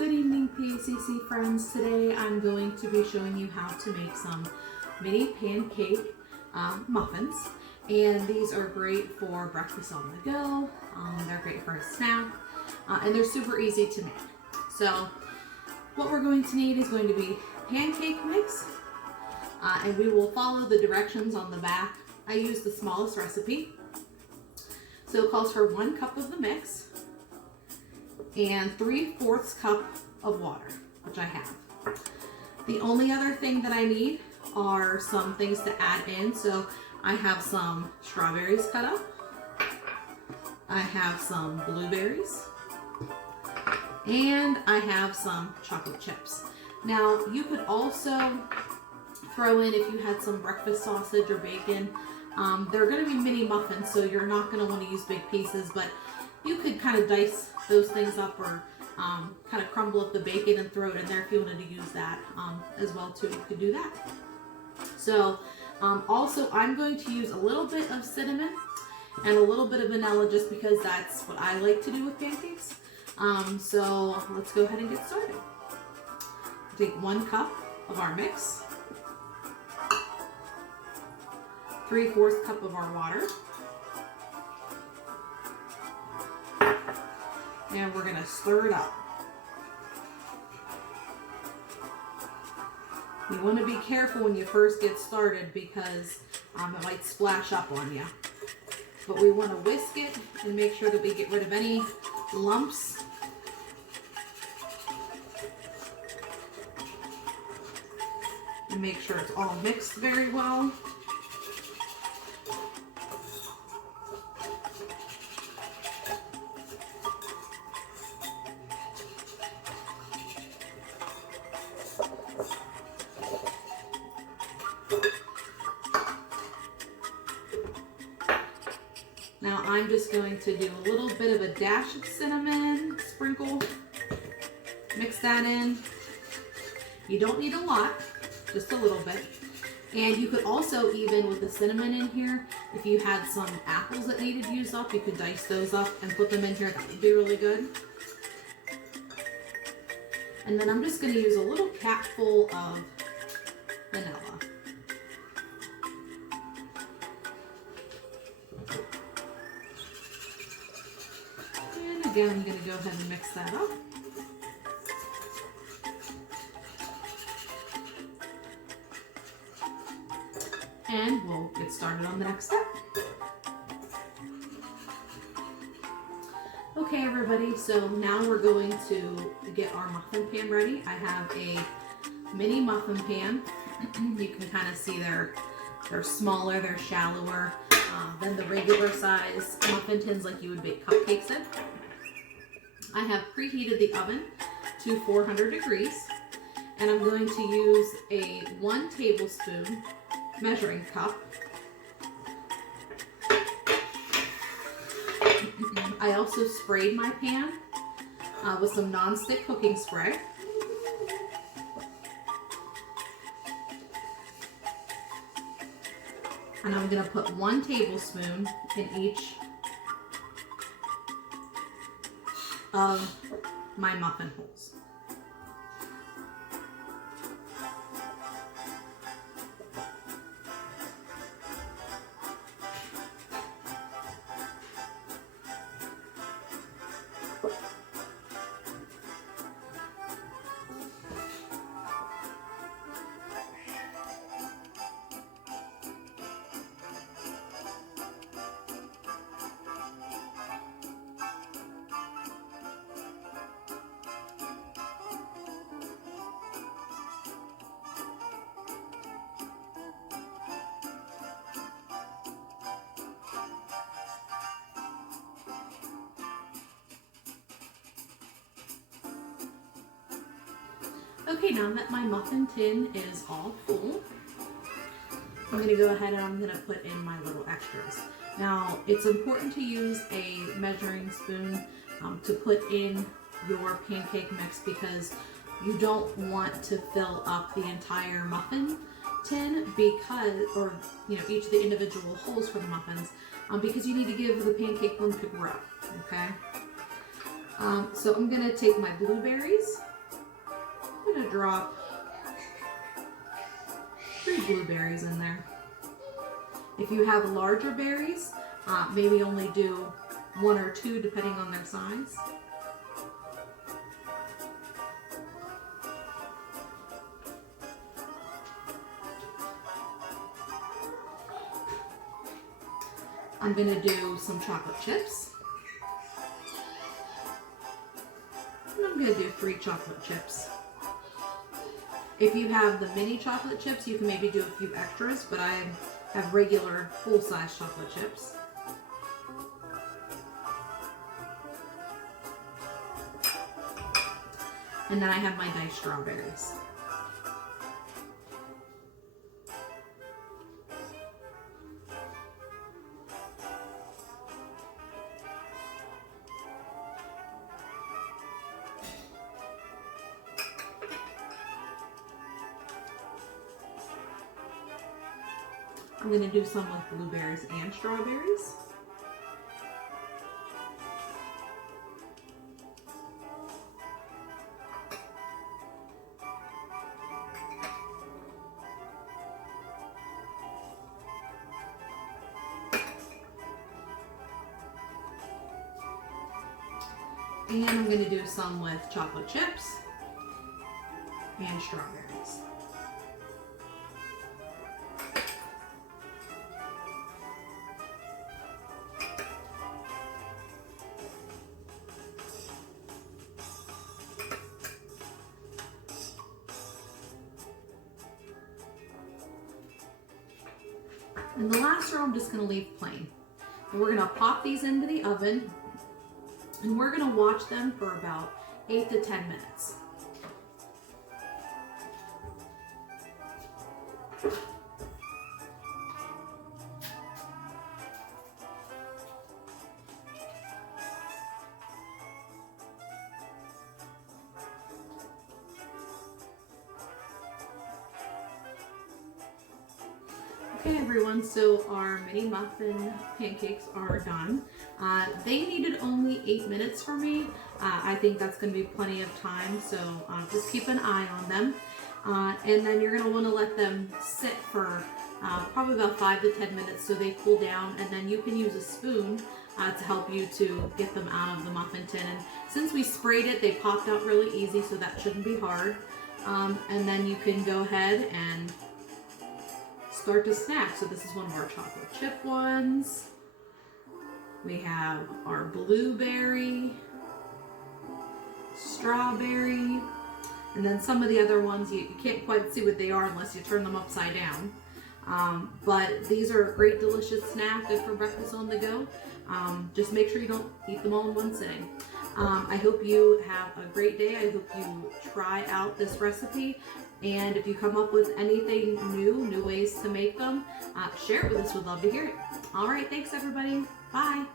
Good evening, PACC friends. Today I'm going to be showing you how to make some mini pancake muffins. And these are great for breakfast on the go. They're great for a snack. And they're super easy to make. So what we're going to need is going to be pancake mix. And we will follow the directions on the back. I use the smallest recipe. So it calls for 1 cup of the mix and 3/4 cup of water, which I have. The only other thing that I need are some things to add in. So I have some strawberries cut up. I have some blueberries. And I have some chocolate chips. Now you could also throw in, if you had some breakfast sausage or bacon. They're going to be mini muffins, so you're not going to want to use big pieces, but you could kind of dice those things up or kind of crumble up the bacon and throw it in there if you wanted to use that as well too. You could do that. So also I'm going to use a little bit of cinnamon and a little bit of vanilla just because that's what I like to do with pancakes. So let's go ahead and get started. Take 1 cup of our mix, 3/4 cup of our water, and we're going to stir it up. You want to be careful when you first get started because it might splash up on you. But we want to whisk it and make sure that we get rid of any lumps. And make sure it's all mixed very well. Now I'm just going to do a little bit of a dash of cinnamon, sprinkle, mix that in. You don't need a lot, just a little bit. And you could also, even with the cinnamon in here, if you had some apples that needed used up, you could dice those up and put them in here. That would be really good. And then I'm just going to use a little capful of vanilla. Again, I'm going to go ahead and mix that up. And we'll get started on the next step. Okay, everybody, so now we're going to get our muffin pan ready. I have a mini muffin pan. You can kind of see they're smaller, they're shallower than the regular size muffin tins like you would bake cupcakes in. I have preheated the oven to 400 degrees, and I'm going to use a 1 tablespoon measuring cup. I also sprayed my pan with some non-stick cooking spray. And I'm going to put 1 tablespoon in each of my muffin holes. Okay, now that my muffin tin is all full, I'm going to go ahead and I'm going to put in my little extras. Now, it's important to use a measuring spoon to put in your pancake mix because you don't want to fill up the entire muffin tin because, or each of the individual holes for the muffins, because you need to give the pancake room to grow, okay? So I'm going to take my blueberries I'm gonna drop 3 blueberries in there. If you have larger berries, maybe only do 1 or 2 depending on their size. I'm going to do some chocolate chips. And I'm going to do 3 chocolate chips. If you have the mini chocolate chips, you can maybe do a few extras, but I have regular full-size chocolate chips. And then I have my diced strawberries. I'm going to do some with blueberries and strawberries. And I'm going to do some with chocolate chips and strawberries. And the last row I'm just going to leave plain. And we're going to pop these into the oven, and we're going to watch them for about 8 to 10 minutes. Okay everyone, so our mini muffin pancakes are done. They needed only 8 minutes for me. I think that's going to be plenty of time, so just keep an eye on them. And then you're going to want to let them sit for probably about 5 to 10 minutes so they cool down, and then you can use a spoon to help you to get them out of the muffin tin. And since we sprayed it, they popped out really easy, so that shouldn't be hard. And then you can go ahead and start to snack. So this is one of our chocolate chip ones. We have our blueberry, strawberry, and then some of the other ones you can't quite see what they are unless you turn them upside down. But these are a great delicious snack, good for breakfast on the go. Just make sure you don't eat them all in one sitting. I hope you have a great day. I hope you try out this recipe. And if you come up with anything new ways to make them, share it with us. We'd love to hear it. All right, thanks everybody. Bye.